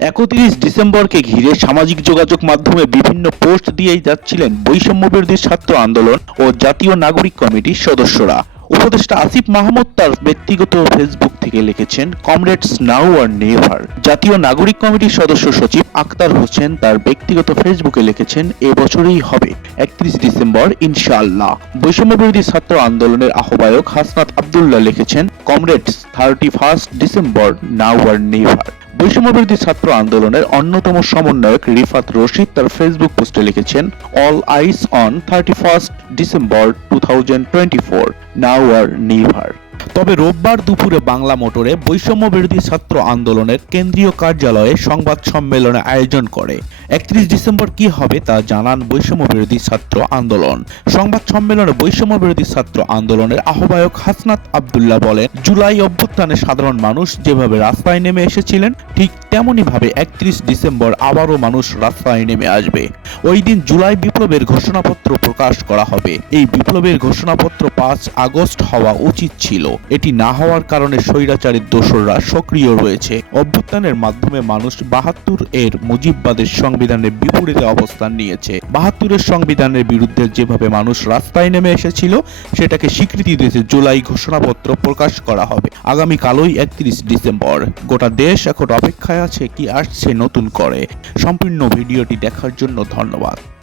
একত্রিশ ডিসেম্বরকে ঘিরে সামাজিক যোগাযোগ মাধ্যমে বিভিন্ন পোস্ট দিয়েই যাচ্ছিলেন বৈষম্য বিরোধী ছাত্র আন্দোলন ও জাতীয় নাগরিক কমিটির সদস্যরা। উপদেষ্টা আসিফ মাহমুদ তার ব্যক্তিগত ফেসবুক থেকে লিখেছেন, কমরেডস নাও আর নেভার। জাতীয় নাগরিক কমিটির সদস্য সচিব আক্তার হোসেন তার ব্যক্তিগত ফেসবুকে লিখেছেন এবছরই হবে। একত্রিশ ডিসেম্বর, ইনশাআল্লাহ। বৈষম্য বিরোধী ছাত্র আন্দোলনের আহ্বায়ক হাসনাত আবদুল্লাহ লিখেছেন, comrades, thirty first December, now or never. বৈষম্য বিরোধী ছাত্র আন্দোলনের অন্যতম সমন্বয়ক রিফাত রশিদ তার ফেসবুক পোস্টে লিখেছেন all eyes on thirty first December two thousand twenty four now or never তবে রোববার দুপুরে বাংলা মোটরে বৈষম্য বিরোধী ছাত্র আন্দোলনের কেন্দ্রীয় কার্যালয়ে সংবাদ সম্মেলনের আয়োজন করে। একত্রিশ ডিসেম্বর কি হবে তা জানান বৈষম্য বিরোধী ছাত্র আন্দোলন। সংবাদ সম্মেলনে বৈষম্য বিরোধী ছাত্র আন্দোলনের আহ্বায়ক হাসনাত আবদুল্লাহ বলেন, জুলাই অভ্যুত্থানে সাধারণ মানুষ যেভাবে রাস্তায় নেমে এসেছিলেন, ঠিক তেমনই ভাবে একত্রিশ ডিসেম্বর আবারও মানুষ রাস্তায় নেমে আসবে। ওই দিন জুলাই বিপ্লবের ঘোষণাপত্র প্রকাশ করা হবে। এই বিপ্লবের ঘোষণাপত্র পাঁচ আগস্ট হওয়া উচিত ছিল। এটি না হওয়ার কারণে স্বৈরাচারীর দোসররা সক্রিয় রয়েছে। অভ্যুত্থানের মাধ্যমে মানুষ বাহাত্তর এর মুজিববাদের সংবিধানের বিপরীতে অবস্থান নিয়েছে। বাহাত্তরের সংবিধানের বিরুদ্ধে যেভাবে মানুষ রাস্তায় নেমে এসেছিল, সেটাকে স্বীকৃতি দিতে জুলাই ঘোষণাপত্র প্রকাশ করা হবে। আগামীকালই একত্রিশ ডিসেম্বর। গোটা দেশ এখন অপেক্ষায় আছে কি আসছে নতুন করে। সম্পূর্ণ ভিডিওটি দেখার জন্য ধন্যবাদ।